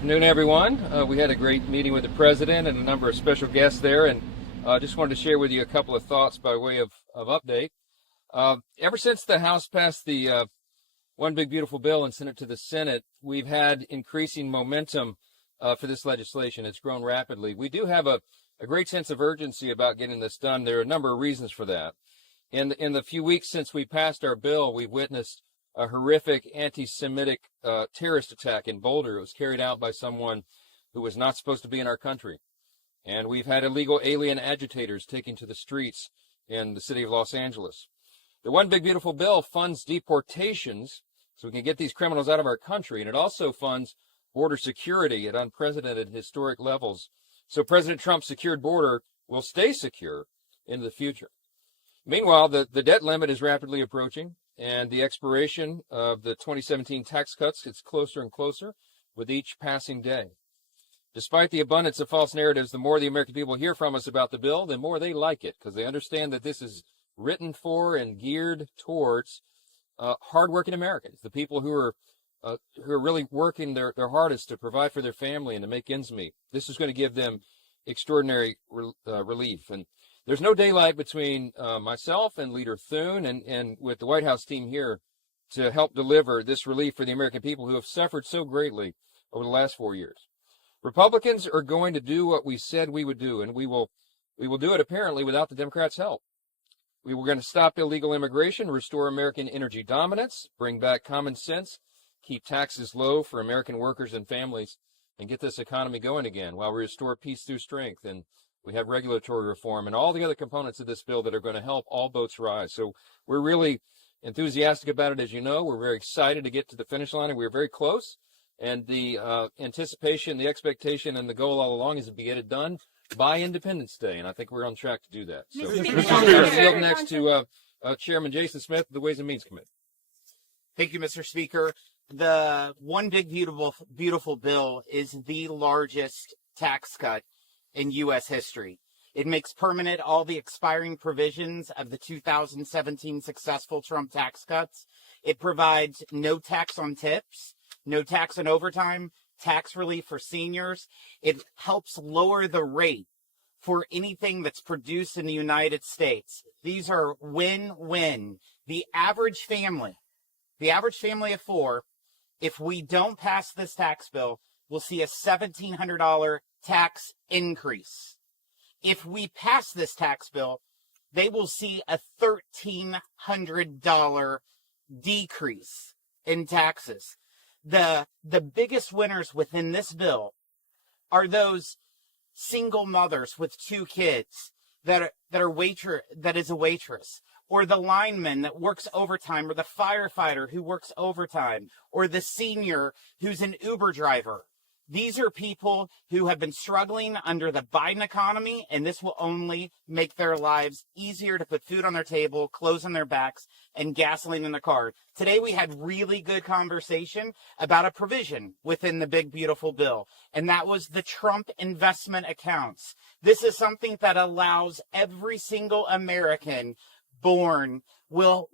Afternoon, everyone. We had a great meeting with the president and a number of special guests there, and just wanted to share with you a couple of thoughts by way of update. Ever since the House passed the One Big Beautiful Bill and sent it to the Senate, we've had increasing momentum for this legislation. It's grown rapidly. We do have a great sense of urgency about getting this done. There are a number of reasons for that. In the few weeks since we passed our bill, we've witnessed a horrific anti-Semitic terrorist attack in Boulder. It was carried out by someone who was not supposed to be in our country. And we've had illegal alien agitators taken to the streets in the city of Los Angeles. The One Big Beautiful Bill funds deportations so we can get these criminals out of our country, and it also funds border security at unprecedented historic levels. So President Trump's secured border will stay secure into the future. Meanwhile, the debt limit is rapidly approaching, and the expiration of the 2017 tax cuts gets closer and closer with each passing day. Despite the abundance of false narratives, the more the American people hear from us about the bill, the more they like it, because they understand that this is written for and geared towards hardworking Americans, the people who are really working their hardest to provide for their family and to make ends meet. This is going to give them extraordinary relief. And there's no daylight between myself and Leader Thune and with the White House team here to help deliver this relief for the American people who have suffered so greatly over the last 4 years. Republicans are going to do what we said we would do, and we will do it apparently without the Democrats' help. We were going to stop illegal immigration, restore American energy dominance, bring back common sense, keep taxes low for American workers and families, and get this economy going again while we restore peace through strength. And we have regulatory reform and all the other components of this bill that are going to help all boats rise. So we're really enthusiastic about it, as you know. We're very excited to get to the finish line, and we're very close. And the anticipation, the expectation, and the goal all along is to get it done by Independence Day, and I think we're on track to do that. So Mr. Yield next to Chairman Jason Smith of the Ways and Means Committee. Thank you, Mr. Speaker. The One Big Beautiful Bill is the largest tax cut in U.S. history. It makes permanent all the expiring provisions of the 2017 successful Trump tax cuts. It provides no tax on tips, no tax on overtime, tax relief for seniors. It helps lower the rate for anything that's produced in the United States. These are win-win. The average family of four, if we don't pass this tax bill, will see a $1,700 tax increase. If we pass this tax bill, they will see a $1,300 decrease in taxes. The biggest winners within this bill are those single mothers with 2 kids that is a waitress, or the lineman that works overtime, or the firefighter who works overtime, or the senior who's an Uber driver. These are people who have been struggling under the Biden economy, and this will only make their lives easier to put food on their table, clothes on their backs, and gasoline in their car. Today we had really good conversation about a provision within the Big Beautiful Bill, and that was the Trump investment accounts. This is something that allows every single American born will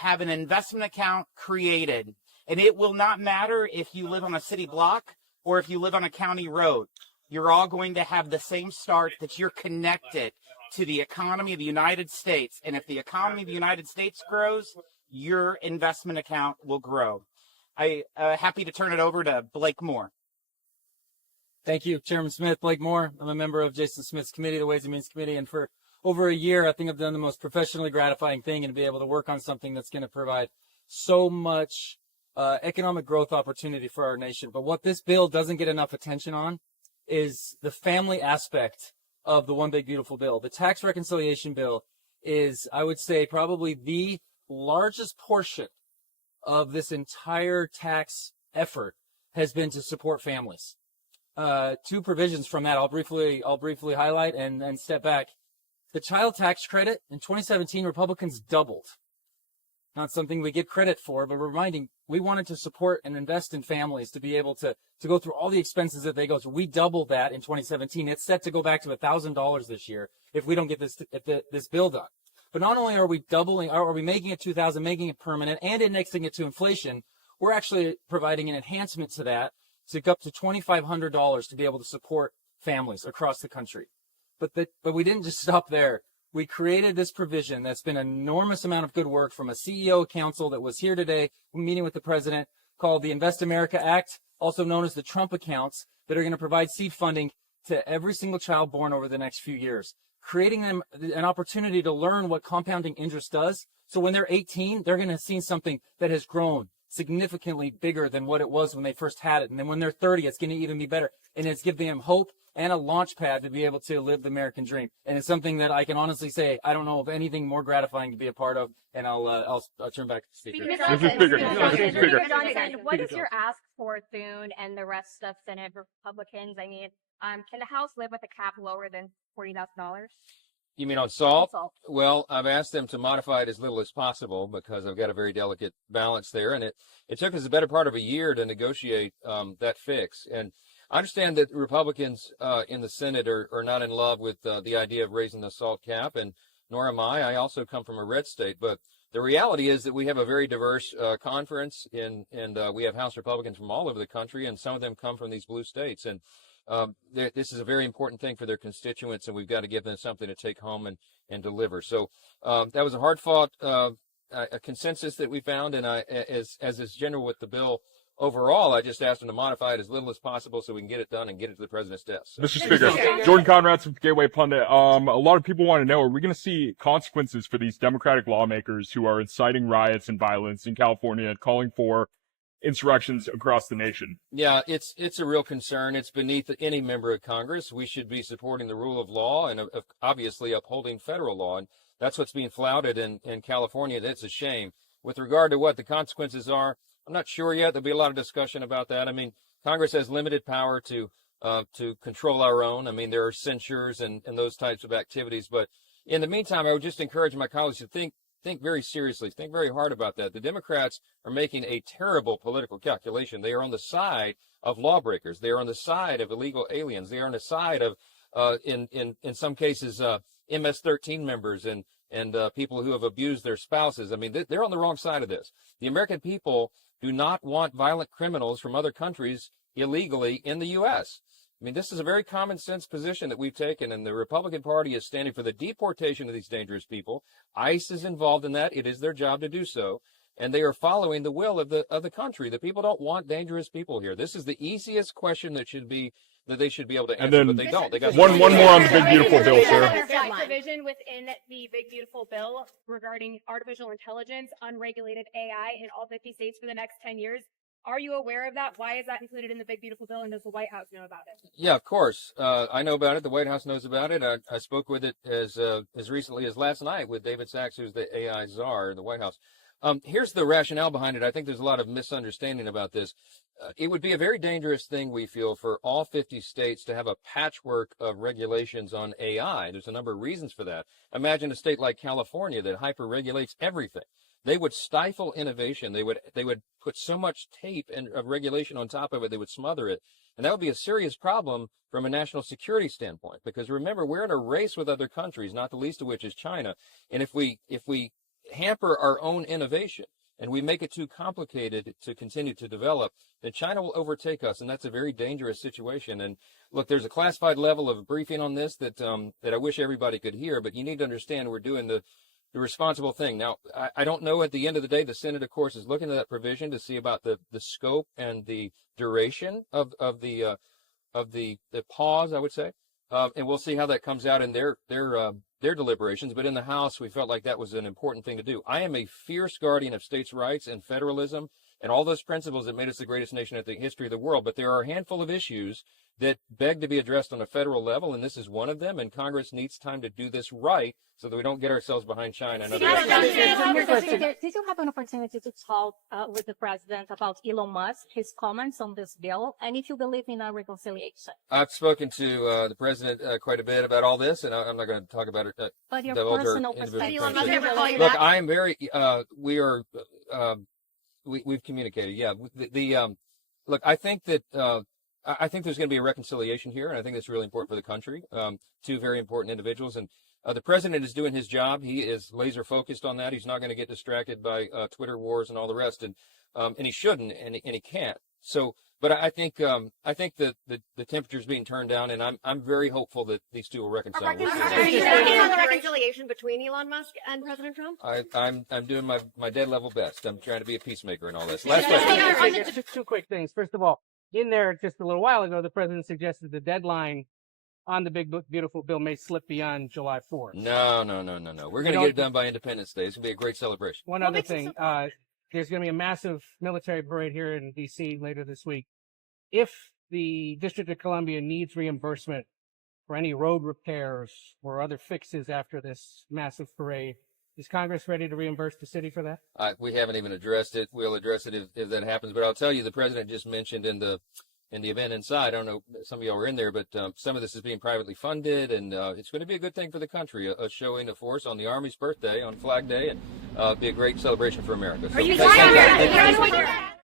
have an investment account created, and it will not matter if you live on a city block or if you live on a county road. You're all going to have the same start, that you're connected to the economy of the United States. And if the economy of the United States grows, your investment account will grow. I'm happy to turn it over to Blake Moore. Thank you, Chairman Smith. Blake Moore. I'm a member of Jason Smith's committee, the Ways and Means Committee, and for over a year, I think I've done the most professionally gratifying thing, and to be able to work on something that's going to provide so much economic growth opportunity for our nation. But what this bill doesn't get enough attention on is the family aspect of the One Big Beautiful Bill. The tax reconciliation bill is, I would say, probably the largest portion of this entire tax effort has been to support families. 2 provisions from that I'll briefly highlight and then step back. The child tax credit in 2017, Republicans doubled. Not something we get credit for, but reminding we wanted to support and invest in families to be able to go through all the expenses that they go through. We doubled that in 2017. It's set to go back to $1,000 this year if we don't get this bill done. But not only are we making it $2,000, making it permanent, and indexing it to inflation, we're actually providing an enhancement to that to up to $2,500 to be able to support families across the country. But we didn't just stop there. We created this provision that's been an enormous amount of good work from a CEO council that was here today meeting with the president, called the Invest America Act, also known as the Trump accounts, that are going to provide seed funding to every single child born over the next few years, creating them an opportunity to learn what compounding interest does. So when they're 18, they're going to see something that has grown significantly bigger than what it was when they first had it. And then when they're 30, it's going to even be better. And it's giving them hope and a launch pad to be able to live the American dream. And it's something that I can honestly say, I don't know of anything more gratifying to be a part of. And I'll turn back to the speaker. What is your ask for Thune and the rest of Senate Republicans? I mean, can the House live with a cap lower than $40,000? You mean on salt? Well, I've asked them to modify it as little as possible because I've got a very delicate balance there. And it took us a better part of a year to negotiate that fix. And I understand that Republicans in the Senate are not in love with the idea of raising the salt cap, and nor am I. I also come from a red state. But the reality is that we have a very diverse conference, and we have House Republicans from all over the country, and some of them come from these blue states. And this is a very important thing for their constituents, and we've got to give them something to take home and deliver. So that was a hard-fought a consensus that we found, and as is general with the bill overall, I just asked them to modify it as little as possible so we can get it done and get it to the president's desk. So. Mr. Speaker, Jordan Conrad from Gateway Pundit. A lot of people want to know, are we going to see consequences for these Democratic lawmakers who are inciting riots and violence in California and calling for insurrections across the nation? Yeah, it's a real concern. It's beneath any member of Congress. We should be supporting the rule of law and obviously upholding federal law. And that's what's being flouted in California. That's a shame. With regard to what the consequences are, I'm not sure yet. There'll be a lot of discussion about that. I mean, Congress has limited power to control our own. I mean, there are censures and those types of activities. But in the meantime, I would just encourage my colleagues to think very seriously, think very hard about that. The Democrats are making a terrible political calculation. They are on the side of lawbreakers. They are on the side of illegal aliens. They are on the side of, in some cases, MS-13 members and people who have abused their spouses. I mean, they're on the wrong side of this. The American people do not want violent criminals from other countries illegally in the U.S. I mean, this is a very common sense position that we've taken, and the Republican Party is standing for the deportation of these dangerous people. ICE is involved in that. It is their job to do so, and they are following the will of the country. The people don't want dangerous people here. This is the easiest question that they should be able to answer, but they don't. They got one more on the Big Beautiful Bill, sir. Provision within the Big Beautiful Bill regarding artificial intelligence, unregulated AI in all 50 states for the next 10 years. Are you aware of that? Why is that included in the Big Beautiful Bill, and does the White House know about it? Yeah, of course. I know about it. The White House knows about it. I spoke with it as recently as last night with David Sachs, who's the AI czar in the White House. Here's the rationale behind it. I think there's a lot of misunderstanding about this. It would be a very dangerous thing, we feel, for all 50 states to have a patchwork of regulations on AI. There's a number of reasons for that. Imagine a state like California that hyper-regulates everything. They would stifle innovation. They would put so much tape of regulation on top of it, they would smother it. And that would be a serious problem from a national security standpoint. Because remember, we're in a race with other countries, not the least of which is China. And if we hamper our own innovation and we make it too complicated to continue to develop, then China will overtake us, and that's a very dangerous situation. And look, there's a classified level of briefing on this that I wish everybody could hear, but you need to understand we're doing the responsible thing. Now, I don't know at the end of the day, the Senate, of course, is looking at that provision to see about the scope and the duration of the pause, I would say. And we'll see how that comes out in their deliberations. But in the House, we felt like that was an important thing to do. I am a fierce guardian of states' rights and federalism and all those principles that made us the greatest nation in the history of the world. But there are a handful of issues that beg to be addressed on a federal level, and this is one of them. And Congress needs time to do this right so that we don't get ourselves behind China and other Did you have an opportunity to talk with the president about Elon Musk, his comments on this bill, and if you believe in a reconciliation? I've spoken to the president quite a bit about all this, and I'm not going to talk about it. But your personal perspective. Look, I am very. We've communicated. Yeah. Look, I think that. I think there's going to be a reconciliation here, and I think that's really important for the country. Two very important individuals, and the president is doing his job. He is laser focused on that. He's not going to get distracted by Twitter wars and all the rest, and he shouldn't, and he can't. So But I think that the temperature is being turned down, and I'm very hopeful that these two will reconcile. Are We'll see. you working on the reconciliation between Elon Musk and President Trump? I'm doing my dead level best. I'm trying to be a peacemaker and all this. Yeah, Last question. Just two quick things. First of all, in there just a little while ago, the president suggested the deadline on the big beautiful bill may slip beyond July 4th. No. We're going to get it done by Independence Day. It's going to be a great celebration. One other thing, there's going to be a massive military parade here in D.C. later this week. If the District of Columbia needs reimbursement for any road repairs or other fixes after this massive parade, is Congress ready to reimburse the city for that? We haven't even addressed it. We'll address it if that happens. But I'll tell you, the president just mentioned in the event inside, I don't know, some of y'all were in there, but some of this is being privately funded, and it's going to be a good thing for the country, a showing of force on the Army's birthday, on Flag Day, and be a great celebration for America. So, Are you thank you. saying